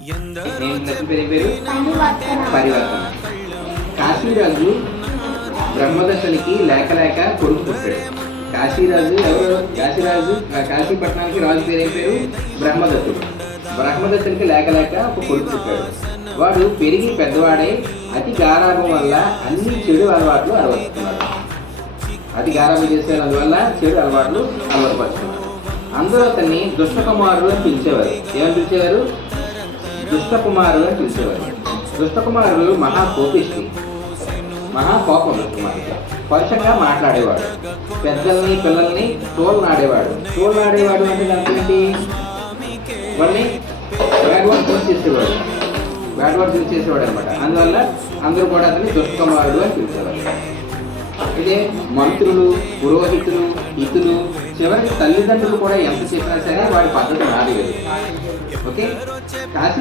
పేరు పరివర్తన. కాశీరాజు బ్రహ్మదర్శనికి లేక లేక కొడుకు పుట్టాడు. కాశీరాజు ఎవరు? కాశీపట్నానికి రాజు పేరు బ్రహ్మదత్తుడు. బ్రహ్మదత్తునికి లేక లేక ఒక కొడుకు పుట్టాడు. వాడు పెరిగి పెద్దవాడై అతి గారాభం వల్ల అన్ని చెడు అలవాట్లు అలవరుస్తున్నాడు. అతి గారాభం చేసేందువల్ల చెడు అలవాట్లు అలవరపరుచుకున్నాడు. అందరూ అతన్ని దుష్టకుమారుడు అని పిలిచేవారు. ఏమని పిలిచేవారు? దుష్టకుమారుడు అని పిలిచేవారు. దుష్టకుమారుడు మహాకోపిష్టి, మహాకోపం. దుష్టకుమారుడు పరుషంగా మాట్లాడేవాడు. పెద్దల్ని పిల్లల్ని తోలనాడేవాడు. తోలనాడేవాడు అంటే దాంట్లో ఏంటి? వాళ్ళని బ్యాడ్వర్డ్స్ యూజ్ చేసేవాడు. బ్యాడ్వర్డ్స్ యూజ్ చేసేవాడు అనమాట. అందువల్ల అందరూ కూడా అతన్ని దుష్టకుమారుడు అని పిలిచేవారు. ఇదే మంత్రులు, పురోహితులు, ఇతులు, చివరికి తల్లిదండ్రులు కూడా ఎంత చేసినా సరే వాడి పద్ధతి మారలేదు. ఓకే. కాశీ